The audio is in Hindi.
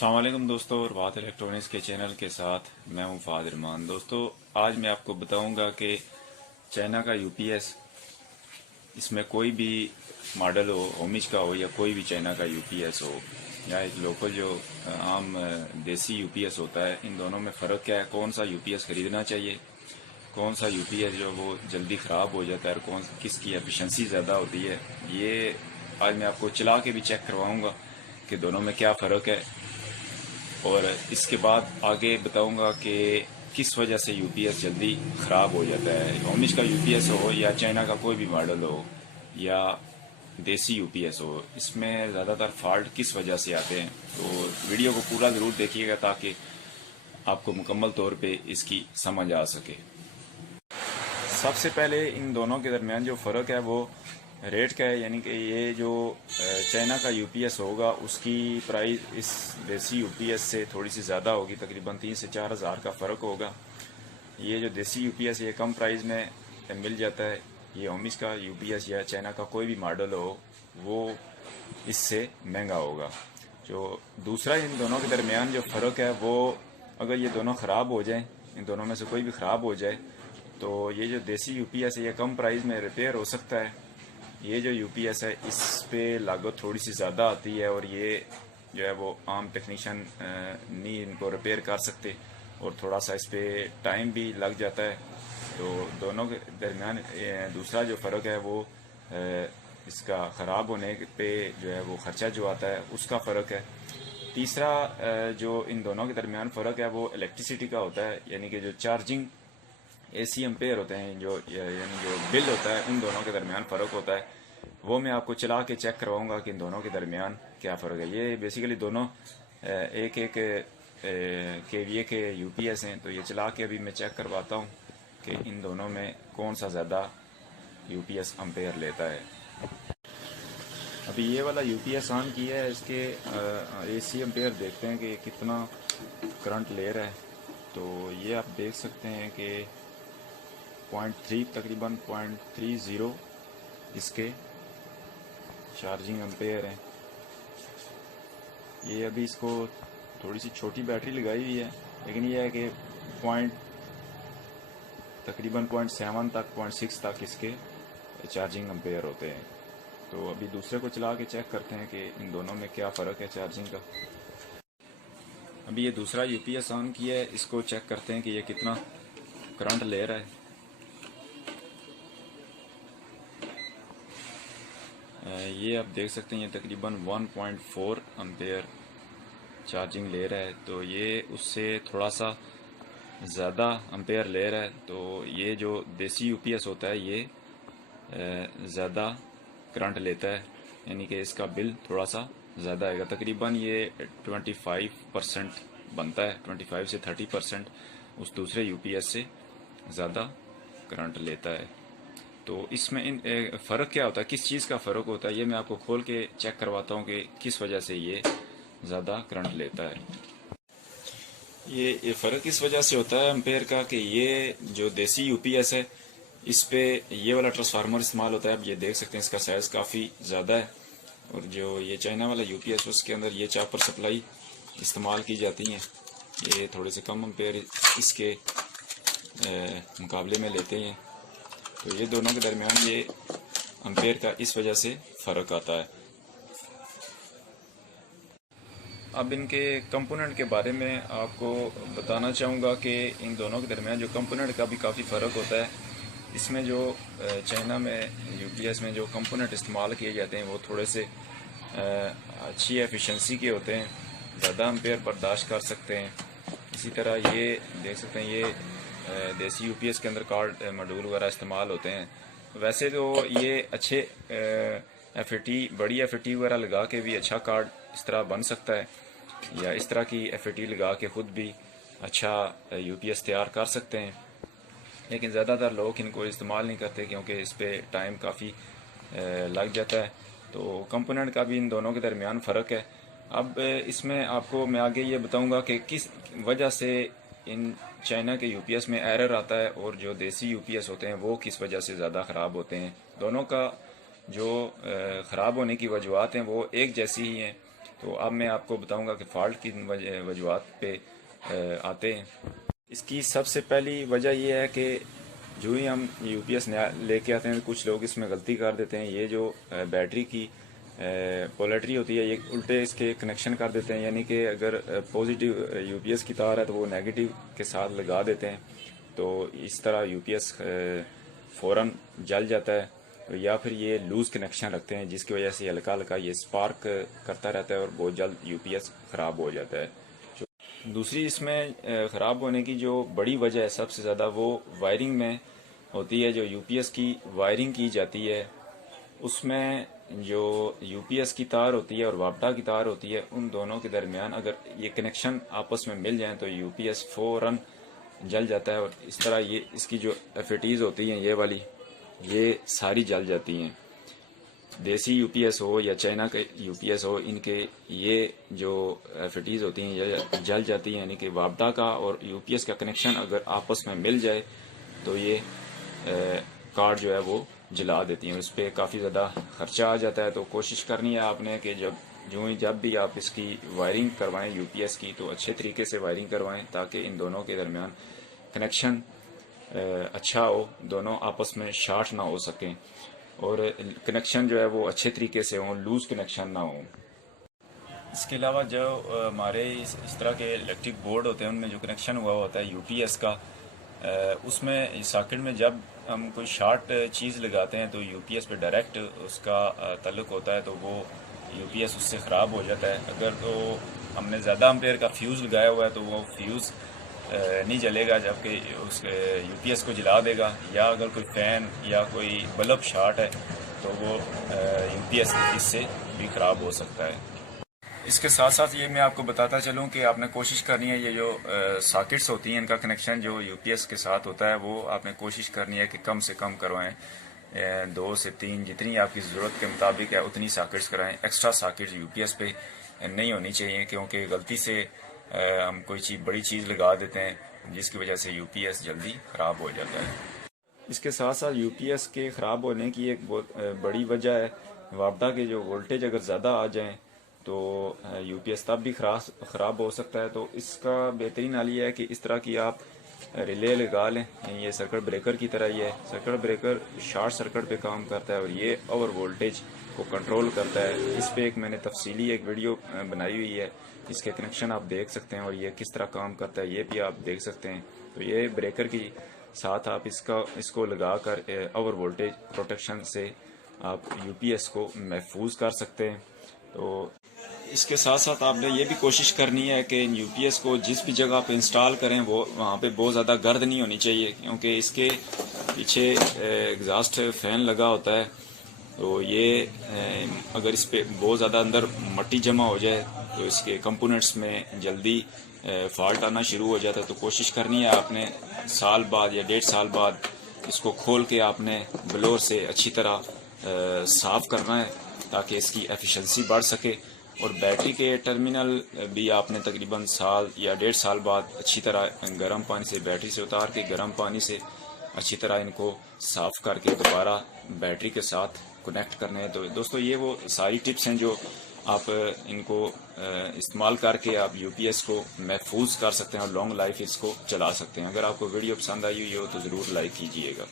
अस्सलाम वालेकुम दोस्तों, और बात इलेक्ट्रॉनिक्स के चैनल के साथ मैं हूं फ़ाद रहमान। दोस्तों, आज मैं आपको बताऊंगा कि चाइना का यूपीएस, इसमें कोई भी मॉडल हो, होमिज का हो या कोई भी चाइना का यूपीएस हो, या एक लोकल जो आम देसी यूपीएस होता है, इन दोनों में फ़र्क क्या है, कौन सा यूपीएस ख़रीदना चाहिए, कौन सा यूपीएस जो वो जल्दी ख़राब हो जाता है और कौन किसकी एफिशिएंसी ज़्यादा होती है, ये आज मैं आपको चला के भी चेक करवाऊँगा कि दोनों में क्या फ़र्क है। और इसके बाद आगे बताऊंगा कि किस वजह से यूपीएस जल्दी ख़राब हो जाता है। होमिज का यूपीएस हो या चाइना का कोई भी मॉडल हो या देसी यूपीएस हो, इसमें ज़्यादातर फॉल्ट किस वजह से आते हैं। तो वीडियो को पूरा ज़रूर देखिएगा ताकि आपको मुकम्मल तौर पे इसकी समझ आ सके। सबसे पहले इन दोनों के दरमियान जो फ़र्क है वो रेट का है, यानी कि ये जो चाइना का यूपीएस होगा उसकी प्राइस इस देसी यूपीएस से थोड़ी सी ज़्यादा होगी, तकरीबन 3 से 4 हज़ार का फ़र्क होगा। ये जो देसी यूपीएस ये कम प्राइस में मिल जाता है। ये होमिज का यूपीएस या चाइना का कोई भी मॉडल हो वो इससे महंगा होगा। जो दूसरा इन दोनों के दरमियान जो फ़र्क है वो, अगर ये दोनों ख़राब हो जाएं, इन दोनों में से कोई भी ख़राब हो जाए, तो ये जो देसी यूपीएस है ये कम प्राइस में रिपेयर हो सकता है। ये जो यूपीएस है इस पे लागत थोड़ी सी ज़्यादा आती है और ये जो है वो आम टेक्नीशियन नहीं इनको रिपेयर कर सकते, और थोड़ा सा इस पे टाइम भी लग जाता है। तो दोनों के दरमियान दूसरा जो फ़र्क है वो इसका ख़राब होने पे जो है वो ख़र्चा जो आता है उसका फ़र्क है। तीसरा जो इन दोनों के दरमियान फ़र्क है वो इलेक्ट्रिसिटी का होता है, यानी कि जो चार्जिंग एसी एम्पेयर होते हैं, जो यानी जो बिल होता है, उन दोनों के दरमियान फ़र्क होता है। वो मैं आपको चला के चेक करवाऊंगा कि इन दोनों के दरमियान क्या फ़र्क है। ये बेसिकली दोनों एक एक केवीए के यूपीएस हैं, तो ये चला के अभी मैं चेक करवाता हूँ कि इन दोनों में कौन सा ज़्यादा यूपीएस एम्पेयर लेता है। अभी ये वाला यूपीएस ऑन किया है, इसके एसी एम्पेयर देखते हैं कि कितना करंट ले रहा है। तो ये आप देख सकते हैं कि 0.3 तकरीबन 0.30 इसके चार्जिंग एम्पेयर हैं। ये अभी इसको थोड़ी सी छोटी बैटरी लगाई हुई है, लेकिन ये है कि तकरीबन 0.7 तक 0.6 तक इसके चार्जिंग एम्पेयर होते हैं। तो अभी दूसरे को चला के चेक करते हैं कि इन दोनों में क्या फ़र्क है चार्जिंग का। अभी ये दूसरा यूपीएस ऑन किया है, इसको चेक करते हैं कि ये कितना करंट ले रहा है। ये आप देख सकते हैं ये तकरीबन 1.4 एम्पेयर चार्जिंग ले रहा है, तो ये उससे थोड़ा सा ज़्यादा एम्पेयर ले रहा है। तो ये जो देसी यूपीएस होता है ये ज़्यादा करंट लेता है, यानी कि इसका बिल थोड़ा सा ज़्यादा आएगा। तकरीबन ये 25% बनता है, 25 से 30% उस दूसरे यूपीएस से ज़्यादा करंट लेता है। तो इसमें इन फ़र्क क्या होता है, किस चीज़ का फ़र्क होता है, ये मैं आपको खोल के चेक करवाता हूँ कि किस वजह से ये ज़्यादा करंट लेता है। ये फ़र्क इस वजह से होता है एम्पेयर का कि ये जो देसी यूपीएस है इस पे ये वाला ट्रांसफार्मर इस्तेमाल होता है। आप ये देख सकते हैं इसका साइज़ काफ़ी ज़्यादा है, और जो ये चाइना वाला यूपीएस उसके अंदर ये चापर सप्लाई इस्तेमाल की जाती हैं। ये थोड़े से कम एम्पेयर इसके मुकाबले में लेते हैं। तो ये दोनों के दरमियान ये एम्पेयर का इस वजह से फ़र्क आता है। अब इनके कंपोनेंट के बारे में आपको बताना चाहूँगा कि इन दोनों के दरमियान जो कंपोनेंट का भी काफ़ी फ़र्क होता है। इसमें जो चाइना में यूपीएस में जो कंपोनेंट इस्तेमाल किए जाते हैं वो थोड़े से अच्छी एफिशिएंसी के होते हैं, ज़्यादा एम्पेयर बर्दाश्त कर सकते हैं। इसी तरह ये देख सकते हैं ये देसी यूपीएस के अंदर कार्ड मॉड्यूल वगैरह इस्तेमाल होते हैं। वैसे तो ये अच्छे एफएटी बड़ी एफएटी वगैरह लगा के भी अच्छा कार्ड इस तरह बन सकता है, या इस तरह की एफएटी लगा के ख़ुद भी अच्छा यूपीएस तैयार कर सकते हैं। लेकिन ज़्यादातर लोग इनको इस्तेमाल नहीं करते क्योंकि इस पर टाइम काफ़ी लग जाता है। तो कंपोनेंट का भी इन दोनों के दरमियान फ़र्क है। अब इसमें आपको मैं आगे ये बताऊंगा कि किस वजह से इन चाइना के यूपीएस में एरर आता है और जो देसी यूपीएस होते हैं वो किस वजह से ज़्यादा ख़राब होते हैं। दोनों का जो ख़राब होने की वजूहत हैं वो एक जैसी ही हैं, तो अब मैं आपको बताऊंगा कि फ़ॉल्ट की वजूहात पे आते हैं। इसकी सबसे पहली वजह यह है कि जो ही हम यूपीएस नया लेके आते हैं तो कुछ लोग इसमें गलती कर देते हैं। ये जो बैटरी की पोलैरिटी होती है, ये उल्टे इसके कनेक्शन कर देते हैं, यानी कि अगर पॉजिटिव यूपीएस की तार है तो वो नेगेटिव के साथ लगा देते हैं, तो इस तरह यूपीएस फ़ौरन जल जाता है। तो या फिर ये लूज़ कनेक्शन रखते हैं जिसकी वजह से हल्का हल्का ये स्पार्क करता रहता है और बहुत जल्द यूपीएस ख़राब हो जाता है। दूसरी इसमें ख़राब होने की जो बड़ी वजह है सबसे ज़्यादा, वो वायरिंग में होती है। जो यूपीएस की वायरिंग की जाती है उसमें जो यूपीएस की तार होती है और वापडा की तार होती है, उन दोनों के दरमियान अगर ये कनेक्शन आपस में मिल जाएं तो यूपीएस फ़ौरन जल जाता है। और इस तरह ये इसकी जो एफएटीज़ होती हैं ये वाली, ये सारी जल जाती हैं। देसी यूपीएस हो या चाइना के यूपीएस हो, इनके ये जो एफएटीज़ होती हैं ये जल जाती हैं। यानी कि वापडा का और यूपीएस का कनेक्शन अगर आपस में मिल जाए तो ये कार्ड जो है वो जला देती हैं। उस पर काफ़ी ज़्यादा खर्चा आ जाता है। तो कोशिश करनी है आपने कि जब भी आप इसकी वायरिंग करवाएं यूपीएस की, तो अच्छे तरीके से वायरिंग करवाएं ताकि इन दोनों के दरमियान कनेक्शन अच्छा हो, दोनों आपस में शॉर्ट ना हो सकें और कनेक्शन जो है वो अच्छे तरीके से हो, लूज़ कनेक्शन ना हो। इसके अलावा जो हमारे इस तरह के इलेक्ट्रिक बोर्ड होते हैं उनमें जो कनेक्शन हुआ होता है यूपीएस का, उसमें सॉकेट में जब हम कोई शॉर्ट चीज़ लगाते हैं तो यूपीएस पे डायरेक्ट उसका ताल्लुक होता है, तो वो यूपीएस उससे ख़राब हो जाता है। अगर तो हमने ज़्यादा एम्पेयर का फ्यूज़ लगाया हुआ है तो वो फ्यूज़ नहीं जलेगा, जबकि उस यूपीएस को जला देगा। या अगर कोई फ़ैन या कोई बल्ब शॉर्ट है तो वो यूपीएस इससे भी ख़राब हो सकता है। इसके साथ साथ ये मैं आपको बताता चलूँ कि आपने कोशिश करनी है ये जो सॉकेट्स होती हैं इनका कनेक्शन जो यूपीएस के साथ होता है वो आपने कोशिश करनी है कि कम से कम करवाएं। 2 से 3 जितनी आपकी ज़रूरत के मुताबिक है उतनी सॉकेट्स कराएं। एक्स्ट्रा सॉकेट्स यूपीएस पे नहीं होनी चाहिए, क्योंकि गलती से हम कोई बड़ी चीज़ लगा देते हैं जिसकी वजह से यूपीएस जल्दी ख़राब हो जाता है। इसके साथ साथ यूपीएस के ख़राब होने की एक बहुत बड़ी वजह है वापडा के जो वोल्टेज अगर ज़्यादा आ जाएँ तो यूपीएस तब भी ख़राब हो सकता है। तो इसका बेहतरीन हल ये है कि इस तरह की आप रिले लगा लें। ये सर्किट ब्रेकर की तरह ही है। सर्किट ब्रेकर शॉर्ट सर्किट पे काम करता है और ये ओवर वोल्टेज को कंट्रोल करता है। इस पे मैंने तफसीली एक वीडियो बनाई हुई है, इसके कनेक्शन आप देख सकते हैं और ये किस तरह काम करता है ये भी आप देख सकते हैं। तो ये ब्रेकर की साथ आप इसको लगा कर ओवर वोल्टेज प्रोटेक्शन से आप यूपीएस को महफूज कर सकते हैं। तो इसके साथ साथ आपने ये भी कोशिश करनी है कि यूपीएस को जिस भी जगह पे इंस्टॉल करें वो वहाँ पे बहुत ज़्यादा गर्द नहीं होनी चाहिए, क्योंकि इसके पीछे एग्जॉस्ट फैन लगा होता है। तो ये अगर इस पे बहुत ज़्यादा अंदर मट्टी जमा हो जाए तो इसके कंपोनेंट्स में जल्दी फॉल्ट आना शुरू हो जाता है। तो कोशिश करनी है आपने साल बाद या 1.5 साल बाद इसको खोल के आपने ब्लोअर से अच्छी तरह साफ़ करना है ताकि इसकी एफिशिएंसी बढ़ सके। और बैटरी के टर्मिनल भी आपने तकरीबन साल या 1.5 साल बाद अच्छी तरह गर्म पानी से बैटरी से उतार के गर्म पानी से अच्छी तरह इनको साफ़ करके दोबारा बैटरी के साथ कनेक्ट करने हैं। तो दोस्तों ये वो सारी टिप्स हैं जो आप इनको इस्तेमाल करके आप यूपीएस को महफूज कर सकते हैं और लॉन्ग लाइफ इसको चला सकते हैं। अगर आपको वीडियो पसंद आई हुई हो तो ज़रूर लाइक कीजिएगा।